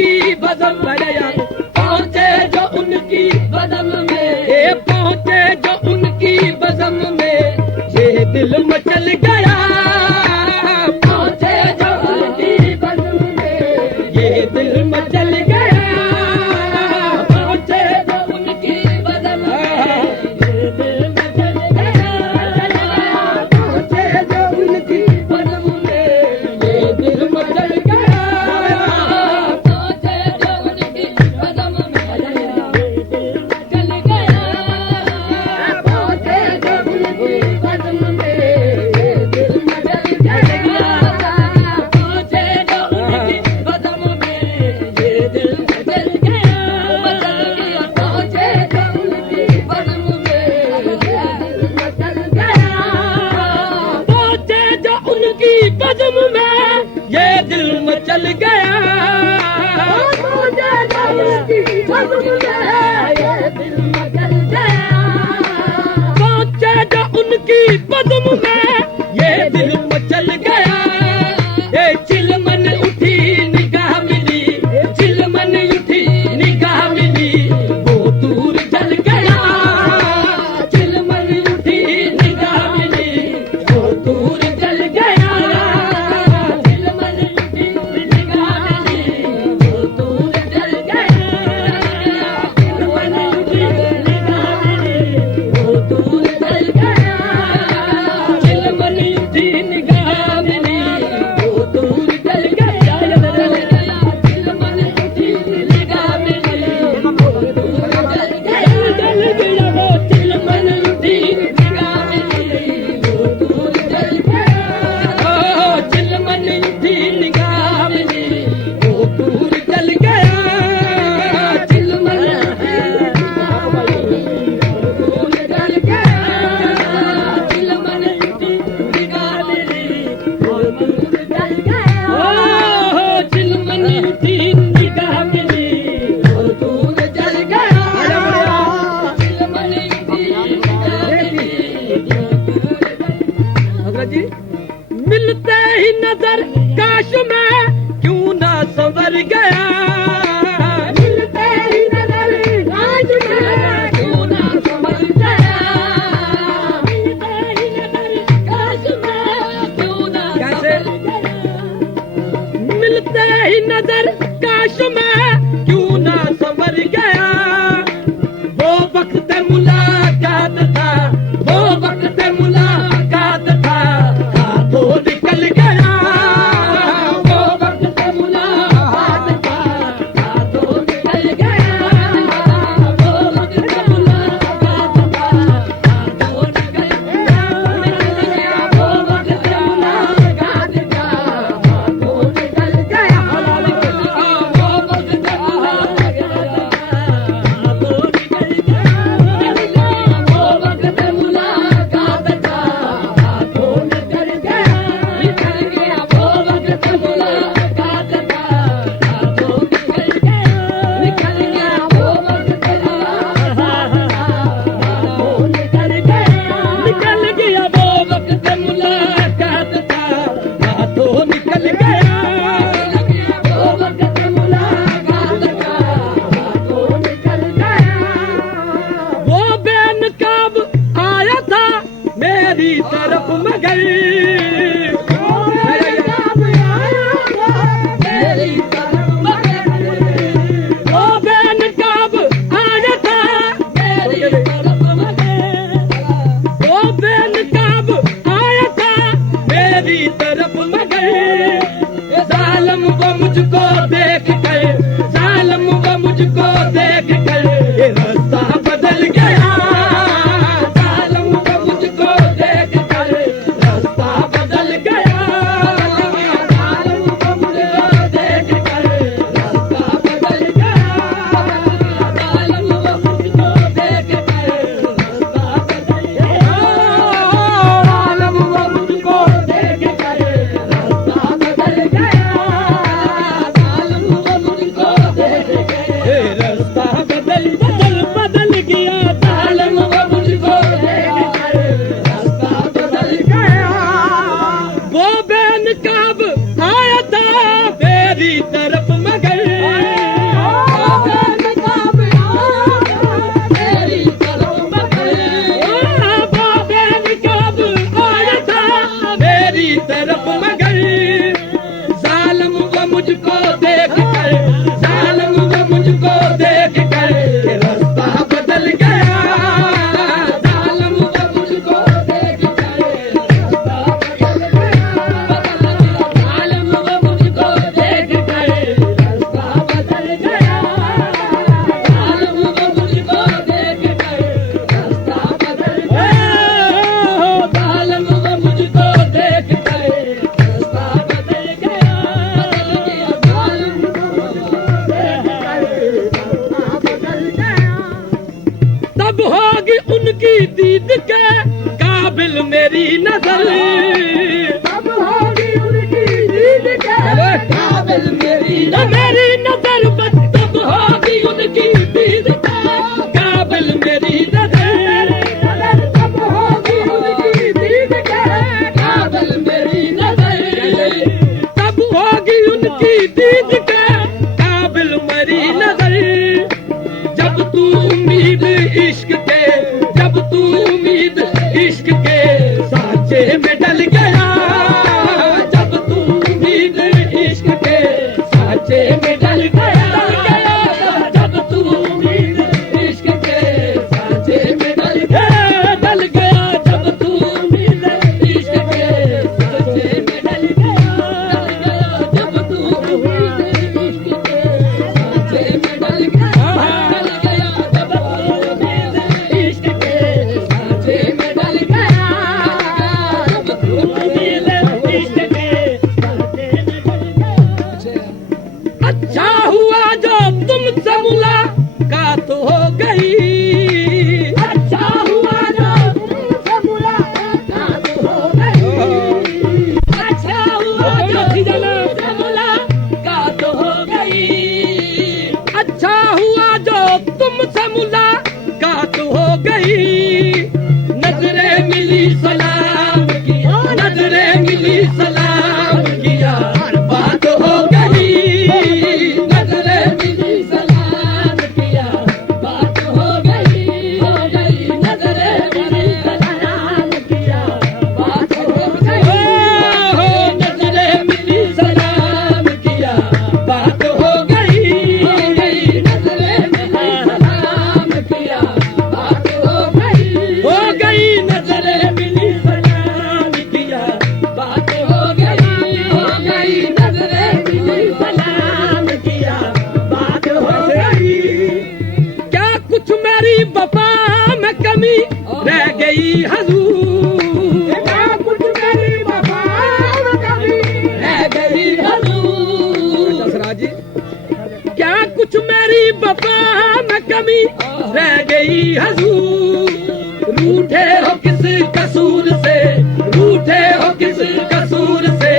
उनकी बज़म में, पहुँचे जो उनकी बज़म में, पहुँचे जो उनकी बज़म में, ये दिल मचल गया। पहुँचे जो उनकी बज़म में, ये दिल मचल गया। पहुँचे जो उनकी बज़म में, ये दिल मचल गया। पहुँचे जो उनकी बज़म में, ये दिल मचल गया। पहुँचे जो उनकी बज़म में, ये दिल मचल गया। पहुँचे जो उनकी बज़म में, ये दिल मचल गया। पहुँचे जो उनकी बज़म में, ये दिल मचल गया। पहुँचे जो उनकी बज़म में, ये दिल मचल गया। पहुँचे जो उनकी बज़म में, ये दिल मचल गया। पहुँचे जो उनकी बज़म में, ये दिल मचल गया। पहुँचे जो उनकी बज़म में, ये दिल मचल गया। ये चिलमन उठी निगाह मिली, चिलमन उठी निगाह मिली, वो दूर जल गया। चिलमन उठी निगाह मिली, वो दूर जल गया। चिलमन उठी निगाह मिली, वो दूर जल गया। चिलमन उठी निगाह मिली, वो दूर जल गया। चिलमन उठी निगाह मिली, वो दूर जल गया। चिलमन उठी निगाह मिली, वो दूर जल गया। वो चिलमन उठी निगाह मिली, वो दूर जल गया। ओ चिलमन उठी निगाह मिली, वो दूर जल गया। चिलमन दूर जल गया। चिलमन उठी निगाह मिली, वो दूर जल गया। ओ चिलमन उठी निगाह मिली, वो दूर जल गया। चिलमन उठी निगाह मिली, वो दूर जल जी मिलते ही नजर काश में क्यों ना संवर गया। मिलते ही नजर काश में क्यों ना संवर गया। मिलते ही नजर काश में क्यों ना संवर गया। मिलते ही नजर काश में क्यों ना संवर गया। वो वक्त मुलाकात था, वो वक्त मुलाकात था, हाथों निकल गया। वो वक्त मुलाकात था, हाथों निकल गया। वो वक्त मुलाकात था, हाथों निकल गया। वो वक्त मुलाकात था, हाथों निकल गया। वो वक्त मुलाकात था, हाथों निकल गया। वो वक्त मुलाकात था, हाथों निकल गया। निकल गया वो वक्त मुलाकात था, हाथों निकल गया। निकल गया वो वक्त मुलाकात था, हाथों निकल गया। निकल गया वो वक्त मुलाकात था, हाथों निकल गया। वो वक्त मुलाकात था, हाथों निकल गया। वो बेनकाब आया था मेरी तरफ मगर, वो बेनकाब आया था मेरी तरफ मगर। वो बेनकाब आया था मेरी तरफ मगर। वो बेनकाब आया था मेरी तरफ मगर। जालिम वो मुझको देख कर, जालिम वो मुझको देख कर, ये रास्ता बदल गया। जालिम वो मुझको देख कर, रास्ता बदल गया। जालिम वो मुझको देख कर, रास्ता बदल गया। जालिम वो मुझको देख कर, रास्ता बदल गया। जालिम वो मुझको देख कर, रास्ता बदल गया। जालिम वो मुझको देख कर, रास्ता बदल बदल गया। जालिम वो मुझको देख कर, रास्ता बदल गया। वो बेनकाब आया था मेरी तरफ मगर। मेरी तरफ मगर जालिम वो मुझको देख कर, जालिम वो मुझको देख कर रास्ता बदल गया, जालिम वो मुझको देख कर रास्ता बदल गया, जालिम वो मुझको देख कर रास्ता बदल गया, जालिम वो मुझको देख कर रास्ता बदल गया, जालिम वो मुझको देख कर रास्ता बदल गया, जालिम वो तब होगी उनकी दीद के काबिल मेरी नजर, तब होगी उनकी दीद के काबिल मेरी नजर, तब होगी उनकी दीद के काबिल मेरी नजर, तब होगी उनकी दीद के काबिल मेरी नजर, तब होगी उनकी दीद के काबिल मेरी नजर, जब तू उम्मीद इश्क के, जब तू उम्मीद इश्क के सांचे में डल गया, जब तू उम्मीद इश्क के सांचे में डल गया, जब तू उम्मीद इश्क के सांचे में डल गया, जब तू उम्मीद इश्क के सांचे में डल गया, जब तू उम्मीद इश्क के सांचे में डल गया, जब तू उम्मीद इश्क के सांचे में डल गया, जब तू उम्मीद इश्क के सांचे में डल गया। अच्छा हुआ जो तुमसे मुलाकात हो गई, अच्छा हुआ जो तुमसे मुलाकात हो गई, अच्छा हुआ जो तुमसे मुलाकात हो गई, अच्छा हुआ जो तुमसे मुलाकात हो गई, नजरें मिली सलाम किया, नजरें मिली सलाम किया, बात हो गई, नजरें मिली सलाम किया, बात हो गई, नजरें मिली सलाम किया, बात हो गई, नजरें मिली सलाम किया, बात हो गई, नजरें मिली सलाम किया, बात हो गई, नजरें मिली सलाम किया, बात हो गई, नजरें मिली सलाम किया, बात हो गई। क्या कुछ मेरी वफा में कमी रह गई हजूर, क्या कुछ मेरी वफा में कमी रह गई हजूर, दसरा जी, क्या कुछ मेरी वफा में कमी रह गई हजूर, रूठे हो किस कसूर से, रूठे हो किस कसूर से,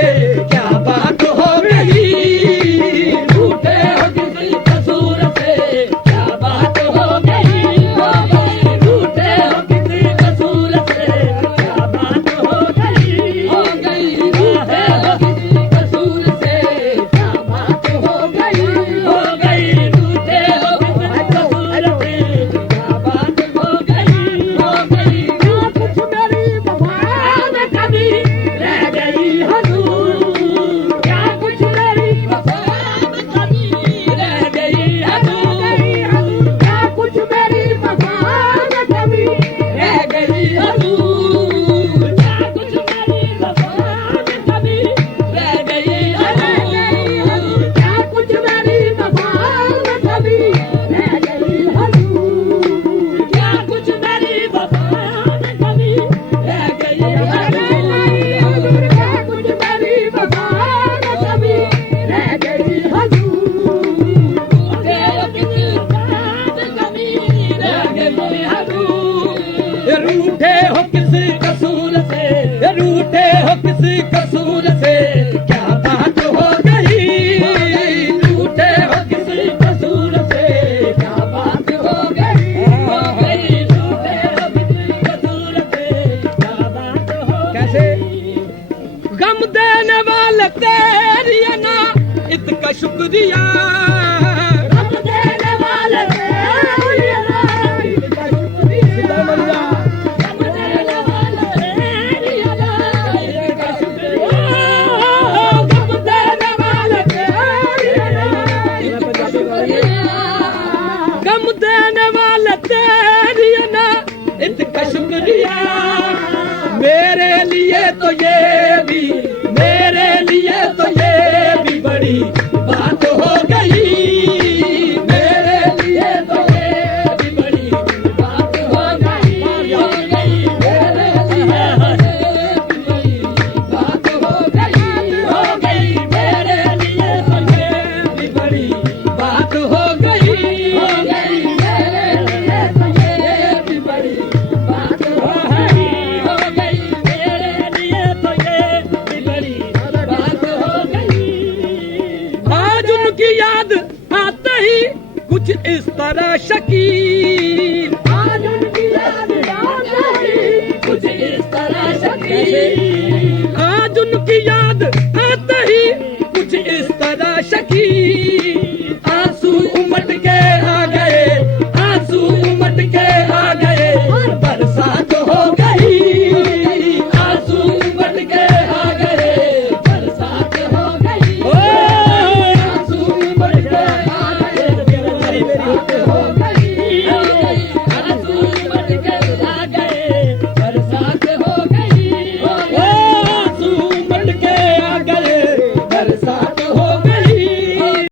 क्या बात हो गई, रूठे हो किस कसूर से, क्या बात हो गई, रूठे हो किस कसूर से, क्या बात हो गई, रूठे हो किस कसूर से, क्या बात हो गई, रूठे हो किस कसूर से, क्या बात हो गई, कुछ मेरी वफा में कमी रह गई हजूर, क्या कुछ मेरी वफा में कमी रह गई हजूर, क्या कुछ मेरी वफा में कमी रह गई हजूर, क्या कुछ मेरी वफा में कमी रह गई हजूर, क्या कुछ मेरी वफा में कमी रह गई हजूर, क्या कुछ मेरी वफा में कमी रह गई हजूर, क्या कुछ मेरी वफा में कमी रह गई हजूर, रूठे हो किस कसूर से, रूठे हो किस कसूर से, क्या बात हो गई, रूठे हो किस कसूर से, क्या बात हो गई, रूठे हो किस कसूर से, क्या बात हो गई। कैसे गम देने वाले तेरी ना इतना शुक्रिया, गम देने वाले तेरी ना इतना शुक्रिया, गम देने वाले तेरी ना इतना शुक्रिया, इस तरह शकील, आज उनकी याद आ गई, कुछ इस तरह शकील।